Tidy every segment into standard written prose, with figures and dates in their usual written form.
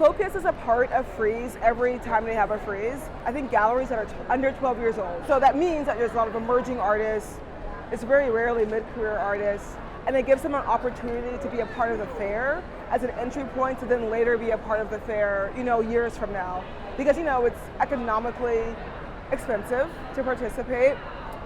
Focus is a part of Frieze every time they have a Frieze. I think galleries that are under 12 years old. So that means that there's a lot of emerging artists. It's very rarely mid-career artists. And it gives them an opportunity to be a part of the fair as an entry point to then later be a part of the fair, years from now. Because, it's economically expensive to participate.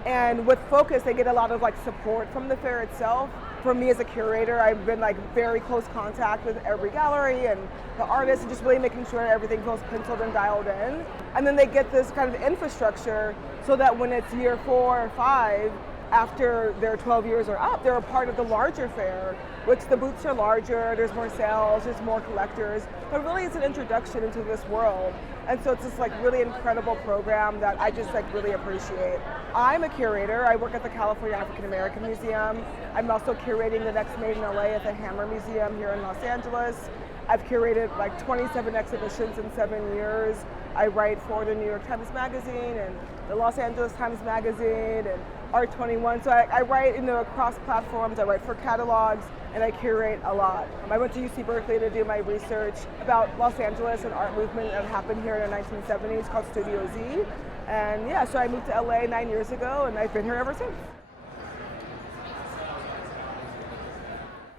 And with Focus, they get a lot of support from the fair itself. For me as a curator, I've been very close contact with every gallery and the artists, and just really making sure everything feels penciled and dialed in. And then they get this kind of infrastructure so that when it's year 4 or 5, after their 12 years are up, they're a part of the larger fair, which the booths are larger, there's more sales, there's more collectors, but really it's an introduction into this world. And so it's this really incredible program that I just really appreciate. I'm a curator. I work at the California African American Museum. I'm also curating the next Made in LA at the Hammer Museum here in Los Angeles. I've curated 27 exhibitions in 7 years. I write for the New York Times Magazine and the Los Angeles Times Magazine and Art21. So I write across platforms. I write for catalogs and I curate a lot. I went to UC Berkeley to do my research about Los Angeles and art movement that happened here in the 1970s called Studio Z. And yeah, so I moved to LA 9 years ago and I've been here ever since.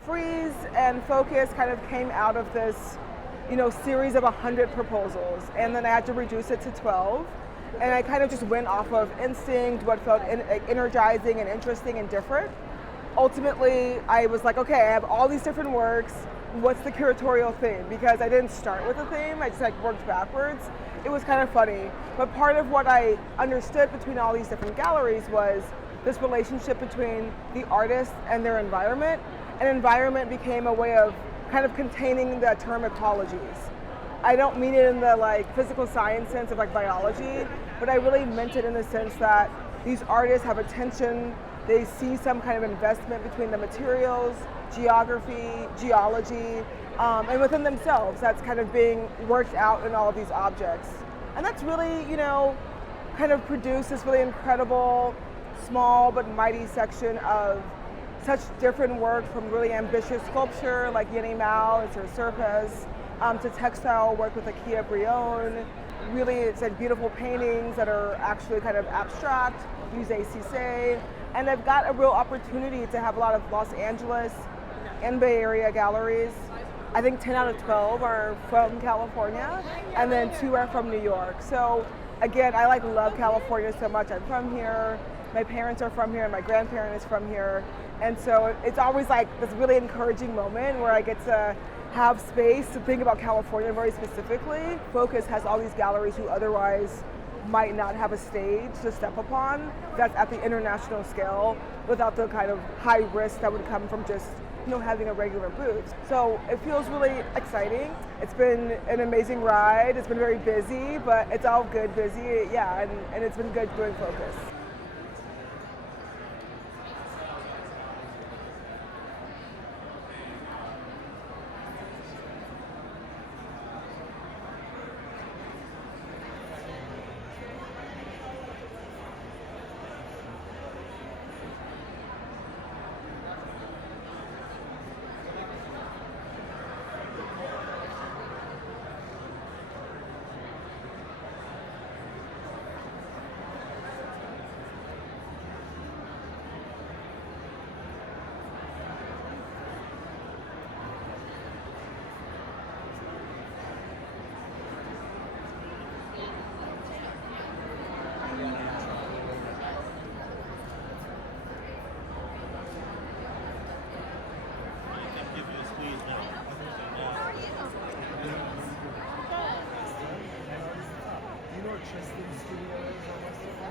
Frieze and Focus kind of came out of this, series of 100 proposals, and then I had to reduce it to 12. And I kind of just went off of instinct, what felt energizing and interesting and different. Ultimately, I was like, okay, I have all these different works. What's the curatorial theme? Because I didn't start with a theme, I just worked backwards. It was kind of funny. But part of what I understood between all these different galleries was this relationship between the artist and their environment. And environment became a way of kind of containing the term ecologies. I don't mean it in the physical science sense of biology, but I really meant it in the sense that these artists have attention, they see some kind of investment between the materials, geography, geology, and within themselves that's kind of being worked out in all of these objects. And that's really, kind of produced this really incredible, small but mighty section of such different work, from really ambitious sculpture like Yeni Mao and Sir Surpes, to textile work with Akia Brion. Really, it's beautiful paintings that are actually kind of abstract, musée Cissé. And I've got a real opportunity to have a lot of Los Angeles and Bay Area galleries. I think 10 out of 12 are from California, and then 2 are from New York. So again, I love California so much. I'm from here, my parents are from here, and my grandparent is from here. And so it's always this really encouraging moment where I get to have space to think about California very specifically. Focus has all these galleries who otherwise might not have a stage to step upon that's at the international scale without the kind of high risk that would come from just having a regular booth. So it feels really exciting. It's been an amazing ride. It's been very busy, but it's all good busy, yeah, and it's been good doing Focus.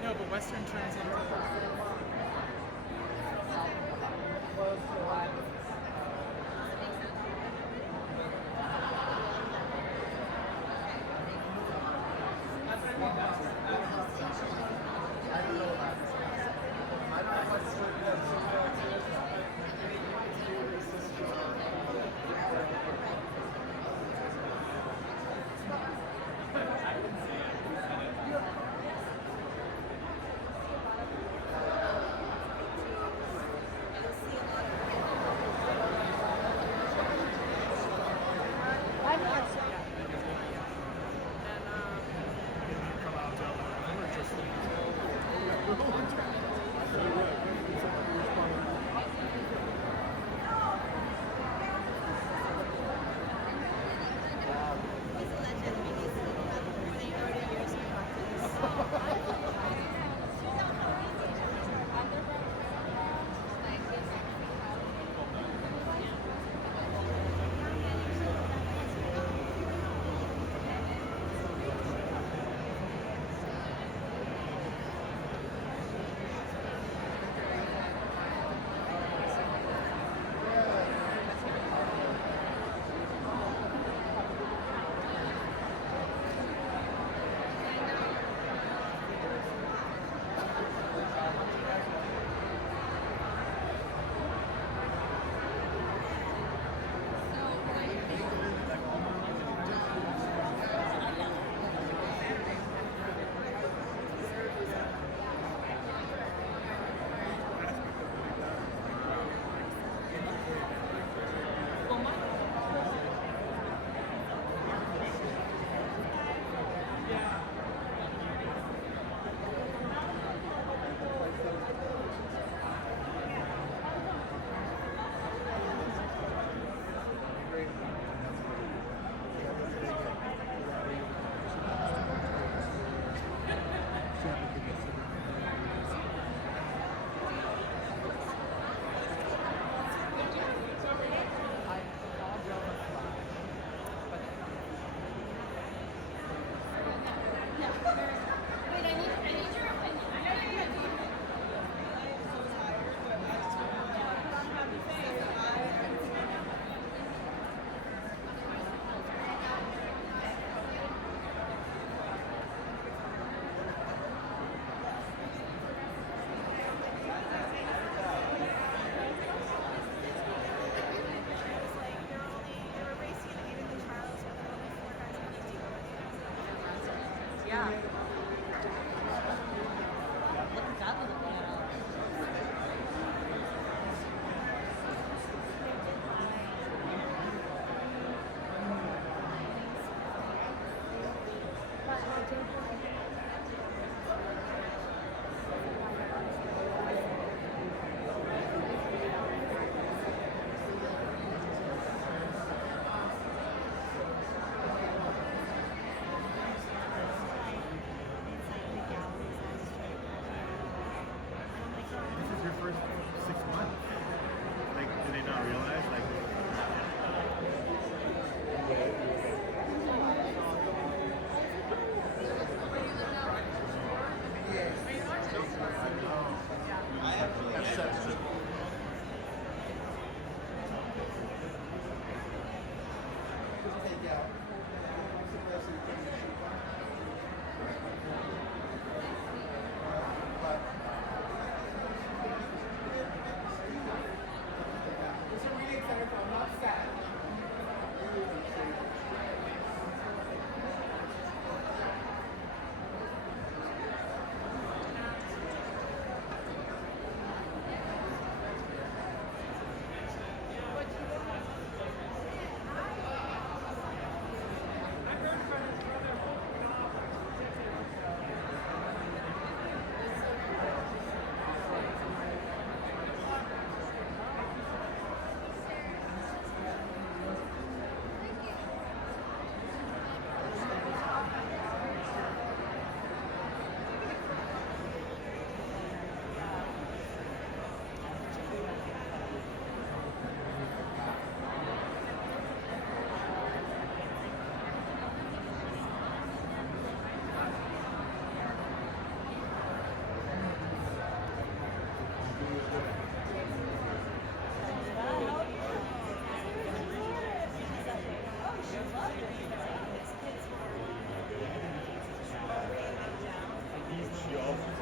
No, but Western turns into Yeah. Look at that little panel. This is your first 6 months. Like, do they not realize? Like, It's a reading center, so I'm not sad. she also